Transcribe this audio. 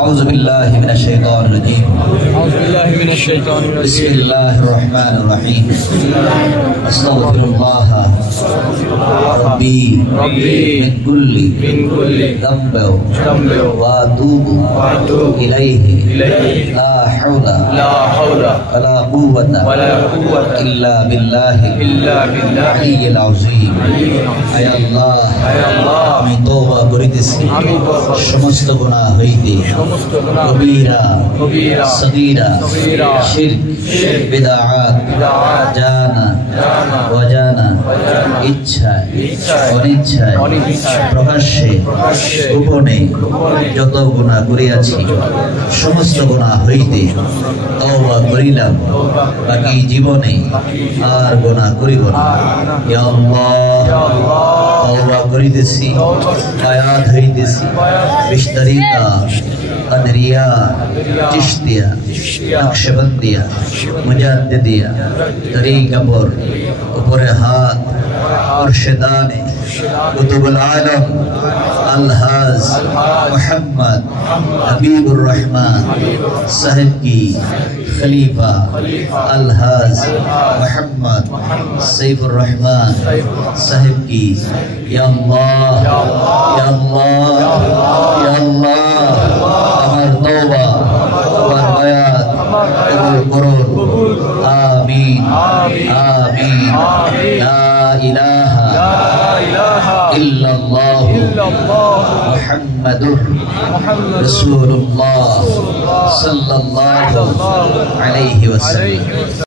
أعوذ بالله من الشيطان الرجيم. بسم الله الرحمن الرحيم. أستغفر الله ربي من كل ذنب وأتوب إليه لا حول ولا قوة إلا بالله العلي العظيم. আয় আল্লাহ, আমি তওবা করিতেছি সমস্ত গুনাহ হইতে, কবিরা সগীরা, শিরক বিদআত, জানা অজানা, ইচ্ছায় অনিচ্ছায়, প্রকাশ্যে গোপনে যত গুনাহ করিয়াছি সমস্ত গুনাহ হইতে তওবা করিলাম, বাকি জীবনে আর গুনাহ করিব না। ইয়া আল্লাহ, তওবা করিতেছি, আয়াত হইতেছি বিস্তারিতা কাদরিয়া, চিশতিয়া, নকশবন্দিয়া, মুজাদ্দিদিয়া, তরিকা পর উপরে হাত মুর্শিদানে কুতুবুল আলম আলহাজ মুহাম্মদ হাবিবুর রহমান সাহেব की खलीफा अलहाज मोहम्मद सैफुर रहमान साहिब की या अल्लाह या अल्लाह या अल्लाह हमार तौबा और बयात कबूल करो। आमीन आमीन। ला इलाहा इल्लल्लाह मुहम्मदुर रसूलुल्लाह सल्लल्लाहु अलैहि वसल्लम।